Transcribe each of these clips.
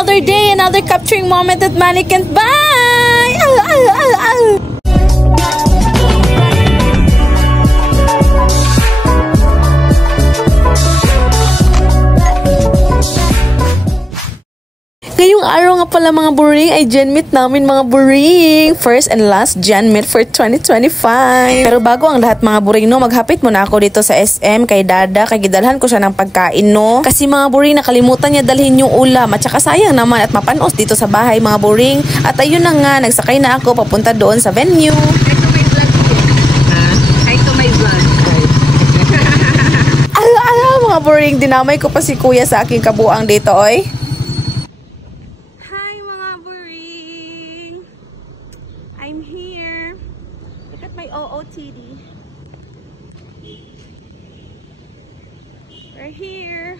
another day, another capturing moment that money can't buy. Ngayong araw nga pala mga buring ay Genmeet namin mga buring. First and last Genmeet for 2025. Pero bago ang lahat mga buring no, maghapit muna ako dito sa SM kay Dada. Kay gidalhan ko siya ng pagkain no. Kasi mga buring nakalimutan niya dalhin yung ulam. At saka sayang naman at mapanos dito sa bahay mga buring. At ayun na nga, nagsakay na ako papunta doon sa venue. Hi to my vlog. Ala mga buring, dinamay ko pa si kuya sa aking kabuang dito oy. I'm here. Look at my OOTD. We're here.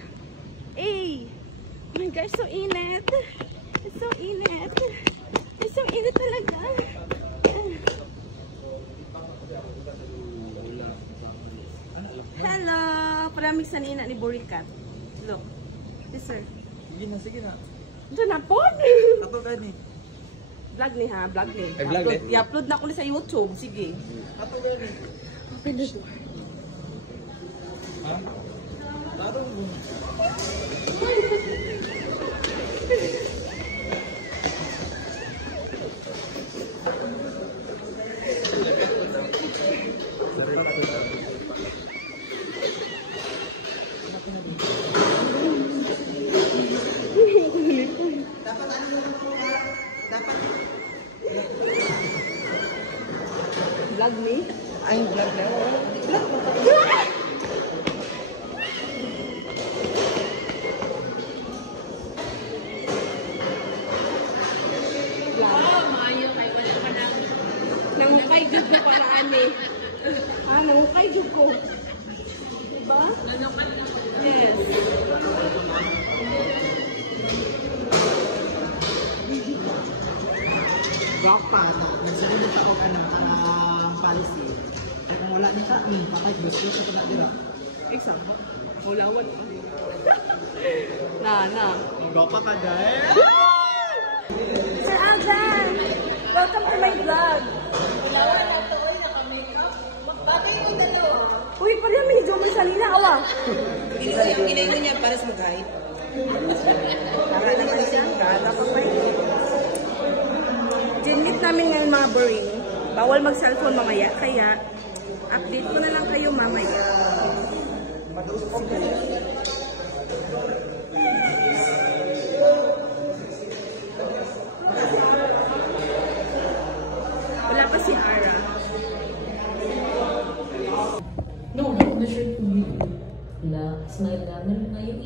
Hey! Oh my gosh, so init. It's so init. It's so init talaga. Hello! Paraming sanina ni Boricat. Look. Yes, sir. Sige na. Ito na po. Ato gani. Vlog ni ha, vlog ni. Vlog ni? I-upload na ko sa YouTube. Sige. Ato gani. Open the door. Ha? Taro mo. Vlog me? Ang vlog na. Nangukay jud ko para ani. Nangukay jud ko. Diba? Yes. Dapat, nagsunod na ako ka ng policy. Kaya kung wala nita, kapag gusto ko na dila. Example. Ulawan pa. Na. Dapat ka dahil. Sir Aljan! Welcome to my vlog. Uy, pala may Jomar Salina. Awa. Ginaino niya para sa mag-hype. Para naman siya. Dapat may Genmeet namin ngayon mga buring. Bawal mag-cellphone mamaya. Kaya, update ko na lang kayo mamaya. Wala pa si Ara. No, ako na shirt ko dito. Wala, smile na. Meron na yung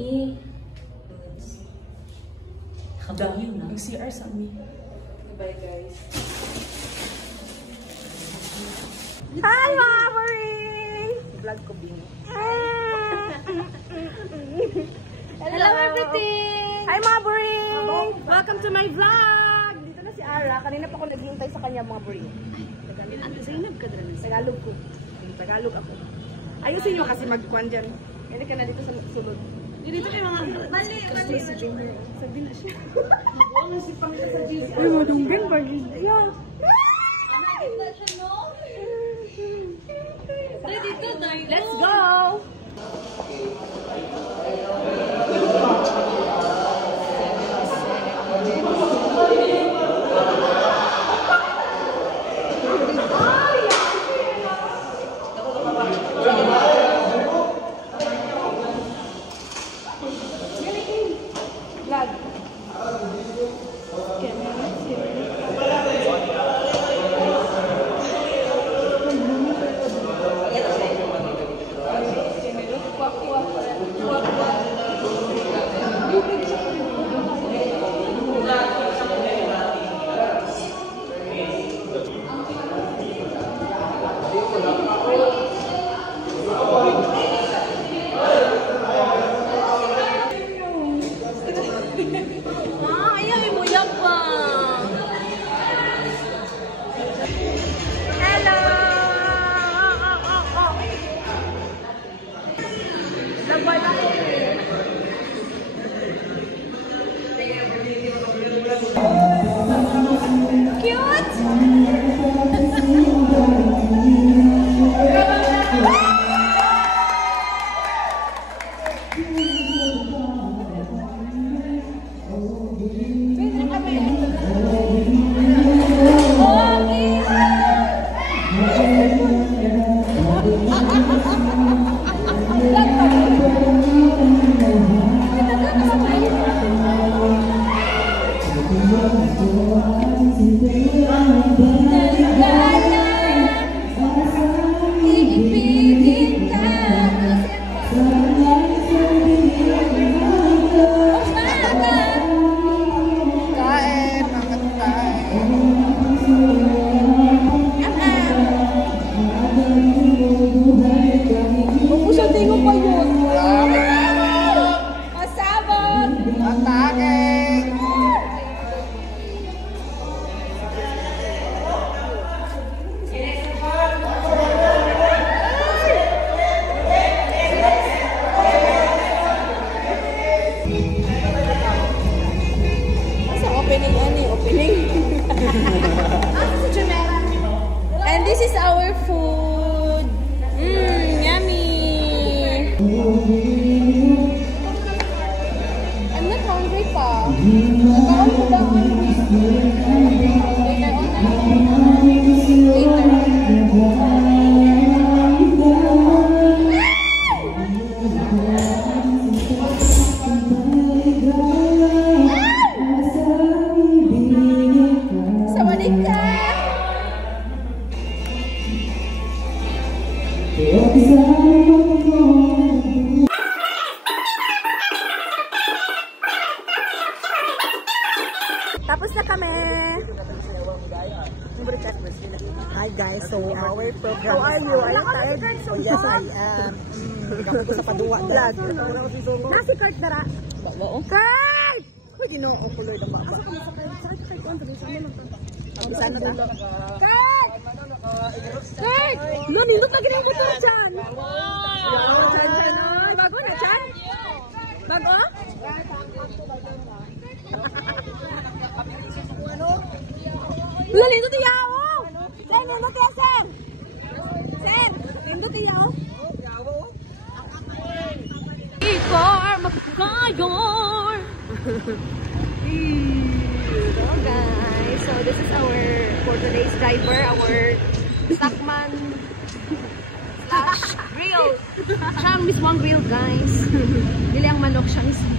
Nakabangin na. Mag-CR sa amin. Bye guys. Hi mga buring! Vlog ko bing. Hello everything! Hi mga buring! Welcome to my vlog! Dito na si Ara. Kanina pa ako naghihintay sa kanya mga buring. Zainab ka dran. Tagalog ko. Tagalog ako. Ayusin nyo kasi mag-kwan dyan. Kaya ka na dito sa sulod. Dito kayo mga... Mali! Sabi na siya. Buwangan si Pangita sa GC. Ay, madunggin ba? Yeah. Let's go! Vlog. Asa opening ani? Opening. And this is our food. Yummy. I'm not hungry pa. Nagkaroon ko ba ako? Tapos na kami. Hi guys, so our program. How are you? Are you tired? Oh, yes, I am. Kapag ko sa paduwa vlog. Nasi Kurt dara. Kurt! Uy, ginoo ko Lord ang baba. Bisa na ta? Kurt! Kurt! No, nindot na ginang motor dyan. Bago na dyan? Bago? Wala, nindot iyaw! Sir, nindot iyaw, sir! Sir, nindot iyaw! Ikor, magkayor! So guys, so this is our for today's driver, our stockman slash grill. Siya ang mismo ang grill guys. Dili ang manok siya mismo.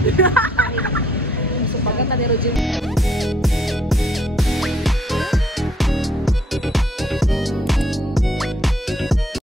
So pagkata ni Roger.